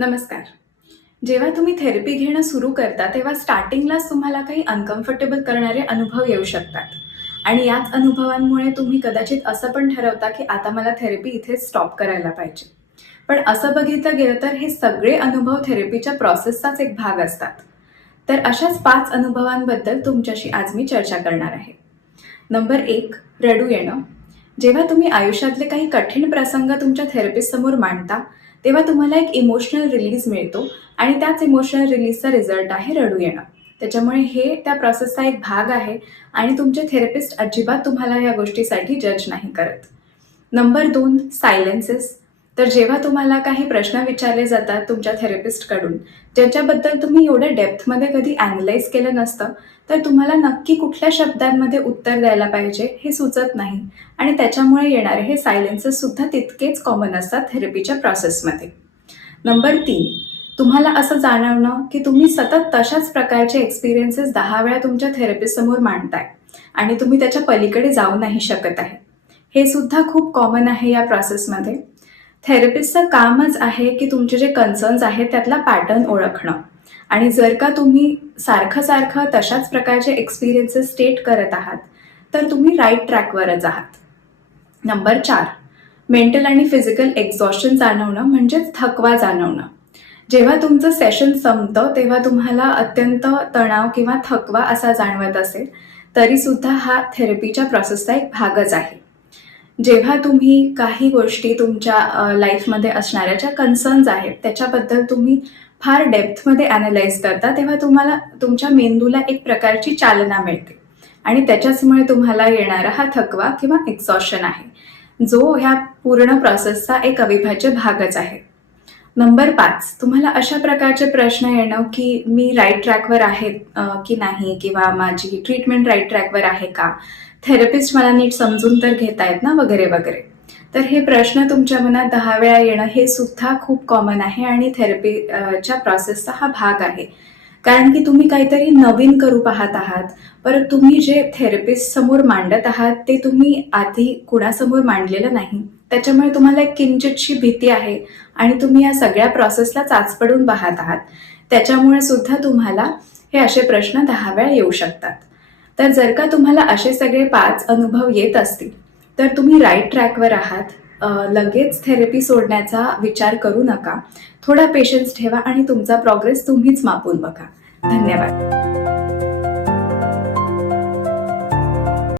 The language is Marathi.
नमस्कार. जेव्हा तुम्ही थेरपी घेणं सुरू करता, तेव्हा स्टार्टिंगलाच तुम्हाला काही अनकम्फर्टेबल करणारे अनुभव येऊ शकतात आणि याच अनुभवांमुळे तुम्ही कदाचित असं पण ठरवता, की आता मला थेरपी इथेच स्टॉप करायला पाहिजे. पण असं बघितलं गेलं तर हे सगळे अनुभव थेरपीच्या प्रोसेसचाच एक भाग असतात. तर अशाच 5 अनुभवांबद्दल तुमच्याशी आज मी चर्चा करणार आहे. नंबर 1, रडू येणं. जेव्हा तुम्ही आयुष्यातले काही कठीण प्रसंग तुमच्या थेरपिस्टसमोर मांडता, तेव्हा तुम्हाला एक इमोशनल रिलीज मिळतो आणि त्याच इमोशनल रिलीजचा रिझल्ट आहे रडू येणं. त्याच्यामुळे हे त्या प्रोसेसचा एक भाग आहे आणि तुमचे थेरपिस्ट अजिबात तुम्हाला या गोष्टीसाठी जज नाही करत. नंबर 2, सायलेन्सेस. तर जेव्हा तुम्हाला काही प्रश्न विचारले जातात तुमच्या थेरपिस्टकडून, ज्याच्याबद्दल तुम्ही एवढ्या डेप्थमध्ये कधी ॲनलाईज केलं नसतं, तर तुम्हाला नक्की कुठल्या शब्दांमध्ये उत्तर द्यायला पाहिजे हे सुचत नाही आणि त्याच्यामुळे येणारे हे सायलेन्सेससुद्धा तितकेच कॉमन असतात थेरपीच्या प्रोसेसमध्ये. नंबर 3, तुम्हाला असं जाणवणं, की तुम्ही सतत तशाच प्रकारचे एक्सपिरियन्सेस 10 वेळा तुमच्या थेरपिस्टसमोर मांडताय आणि तुम्ही त्याच्या पलीकडे जाऊ नाही शकत आहे. हे सुद्धा खूप कॉमन आहे या प्रोसेसमध्ये. थेरपिस्टचं कामच आहे, की तुमचे जे कन्सर्न्स आहेत त्यातला पॅटर्न ओळखणं आणि जर का तुम्ही सारखं-सारखं तशाच प्रकारचे एक्सपिरियन्सेस स्टेट करत आहात, तर तुम्ही राइट ट्रॅकवरच आहात. नंबर 4, मेंटल आणि फिजिकल एक्झॉस्शन जाणवणं म्हणजेच थकवा जाणवणं. जेव्हा तुमचं सेशन संपतं, तेव्हा तुम्हाला अत्यंत तणाव किंवा थकवा असा जाणवत असेल, तरीसुद्धा हा थेरपीच्या प्रोसेसचा एक भागच आहे. जेव्हा तुम्ही काही गोष्टी तुमच्या लाईफमध्ये असणाऱ्या ज्या कन्सर्न्स आहेत, त्याच्याबद्दल तुम्ही फार डेप्थमध्ये ॲनलाईज करता, तेव्हा तुम्हाला तुमच्या मेंदूला एक प्रकारची चालना मिळते आणि त्याच्याचमुळे तुम्हाला येणारा हा थकवा किंवा एक्झॉशन आहे, जो ह्या पूर्ण प्रोसेसचा एक अविभाज्य भागच आहे. नंबर 5, तुम्हाला अशा प्रकारचे प्रश्न येणं, की मी राइट ट्रॅकवर आहे की नाही किंवा माझी ट्रीटमेंट राइट ट्रॅकवर आहे का? थेरपिस्ट मला नीट समजून तर घेतायत ना? वगैरे, वगैरे. तर हे प्रश्न तुमच्या मनात 10 वेळा येणं हे सुद्धा खूप कॉमन आहे आणि च्या प्रोसेसचा हा भाग आहे. कारण की तुम्ही काहीतरी नवीन करू पाहत आहात. परत तुम्ही जे थेरपिस्ट समोर मांडत आहात, ते तुम्ही आधी कुणासमोर मांडलेलं नाही. त्याच्यामुळे तुम्हाला एक किंचितशी भीती आहे आणि तुम्ही या सगळ्या प्रोसेसला चाचपडून पाहत आहात. त्याच्यामुळे सुद्धा तुम्हाला हे असे प्रश्न 10 वेळा येऊ शकतात. तर जर का तुम्हाला असे सगळे 5 अनुभव येत असतील, तर तुम्ही राइट ट्रॅकवर आहात. लगेच थेरपी सोडण्याचा विचार करू नका. थोडा पेशन्स ठेवा आणि तुमचा प्रोग्रेस तुम्हीच मापून बघा. धन्यवाद.